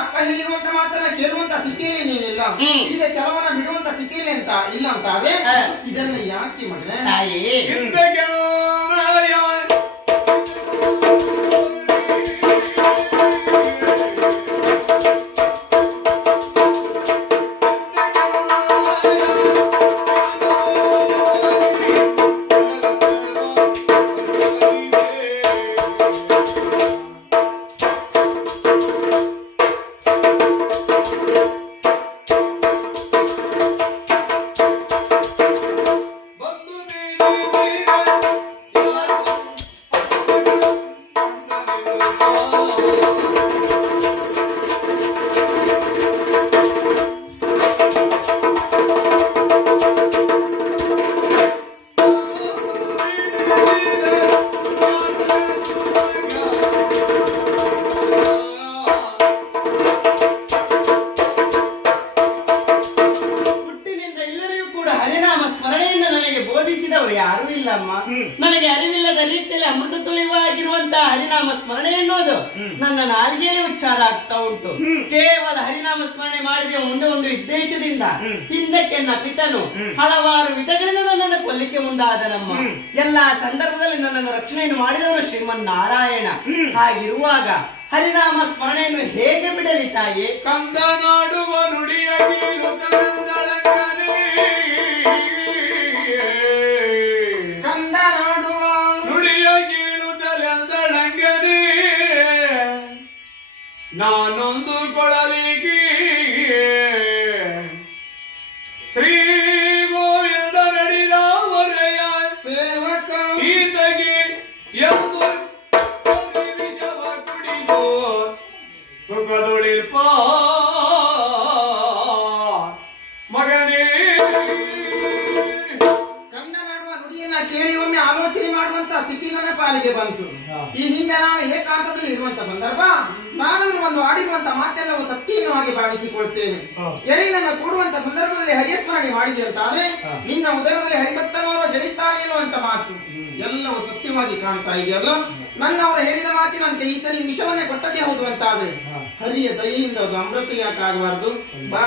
ಅಪ್ಪ ಹೇಳಿರುವಂತ ಮಾತನ್ನ ಕೇಳುವಂತ ಸ್ಥಿತಿಯಲ್ಲಿ ನೀನಿಲ್ಲ, ಈಗ ಚಲವನ್ನ ಬಿಡುವಂತ ಸ್ಥಿತಿಯಲ್ಲಿ ಅಂತ ಇಲ್ಲ ಅಂತ ಆದ್ರೆ ಇದನ್ನ ಯಾಕೆ ಮಗನೇ ತಾಯಿ ಯಾರು ಇಲ್ಲಮ್ಮ. ನನಗೆ ಅರಿವಿಲ್ಲದ ರೀತಿಯಲ್ಲಿ ಅಮೃತ ತುಳಿವಾಗಿರುವಂತಹ ಹರಿನಾಮ ಸ್ಮರಣೆ ಎನ್ನುವುದು ನನ್ನ ನಾಲಿಗೆಯಲ್ಲಿ ಉಚ್ಚಾರ ಆಗ್ತಾ ಉಂಟು. ಕೇವಲ ಹರಿನಾಮ ಸ್ಮರಣೆ ಮಾಡಿದ ಮುಂದೆ ಒಂದು ಉದ್ದೇಶದಿಂದ ಹಿಂದಕ್ಕೆ ನನ್ನ ಪಿತನು ಹಲವಾರು ವಿಧಗಳಿಂದ ನನ್ನನ್ನು ಕೊಲ್ಲಿಕ್ಕೆ ಮುಂದಾದನಮ್ಮ. ಎಲ್ಲಾ ಸಂದರ್ಭದಲ್ಲಿ ನನ್ನನ್ನು ರಕ್ಷಣೆಯನ್ನು ಮಾಡಿದವನು ಶ್ರೀಮನ್ ನಾರಾಯಣ. ಹಾಗಿರುವಾಗ ಹರಿನಾಮ ಸ್ಮರಣೆಯನ್ನು ಹೇಗೆ ಬಿಡಲಿ ತಾಯಿ? ಕಂದನಾಡುವ ನುಡಿಯ ನಾನೊಂದು ಕೊಳಲಿಗೆ ಶ್ರೀ ಗೋವಿಂದ ನಡೆದ ಹೊರೆಯ ಸೇವಕ ಈತಗೆ ಎಂದು ವಿಷವ ಕುಡಿದು ಸುಖದೊಳಿರ್ಪ ಮಗನೇ. ಕಂದನಾಡುವ ನುಡಿಯನ್ನ ಕೇಳಿ ಒಮ್ಮೆ ಆಲೋಚನೆ ಮಾಡುವಂತ ಸ್ಥಿತಿ ನನ್ನ ಪಾಲಿಗೆ ಬಂತು. ಈ ಹಿಂದೆ ನಾನು ಏಕಾಂತದಲ್ಲಿ ಇರುವಂತ ಸಂದರ್ಭ ನಾನಾದ್ರೂ ಒಂದು ಆಡಿರುವಂತ ಮಾತೆಲ್ಲವೂ ಸತ್ಯವಾಗಿ ಭಾವಿಸಿಕೊಳ್ತೇನೆ. ಎರೆಯನ್ನು ಕೂಡುವಂತ ಸಂದರ್ಭದಲ್ಲಿ ಹರಿಸ್ಮರಣೆ ಮಾಡಿದೆ ಅಂತ ಆದ್ರೆ ನಿನ್ನ ಉದರದಲ್ಲಿ ಹರಿಭಕ್ತನವರು ಜನಿಸ್ತಾನೆ ಎನ್ನುವಂತ ಮಾತು ಎಲ್ಲವೂ ಸತ್ಯವಾಗಿ ಕಾಣ್ತಾ ಇದೆಯಲ್ಲ. ನನ್ನವರು ಹೇಳಿದ ಮಾತಿನಂತೆ ಈತನಿಗೆ ವಿಷವನ್ನೇ ಕೊಟ್ಟದೇ ಹೌದು ಅಂತ ಆದ್ರೆ ಹರಿಯ ದಯೆಯಿಂದ ಅದು ಅಮೃತ ಯಾಕಾಗಬಾರ್ದು? ಬಾ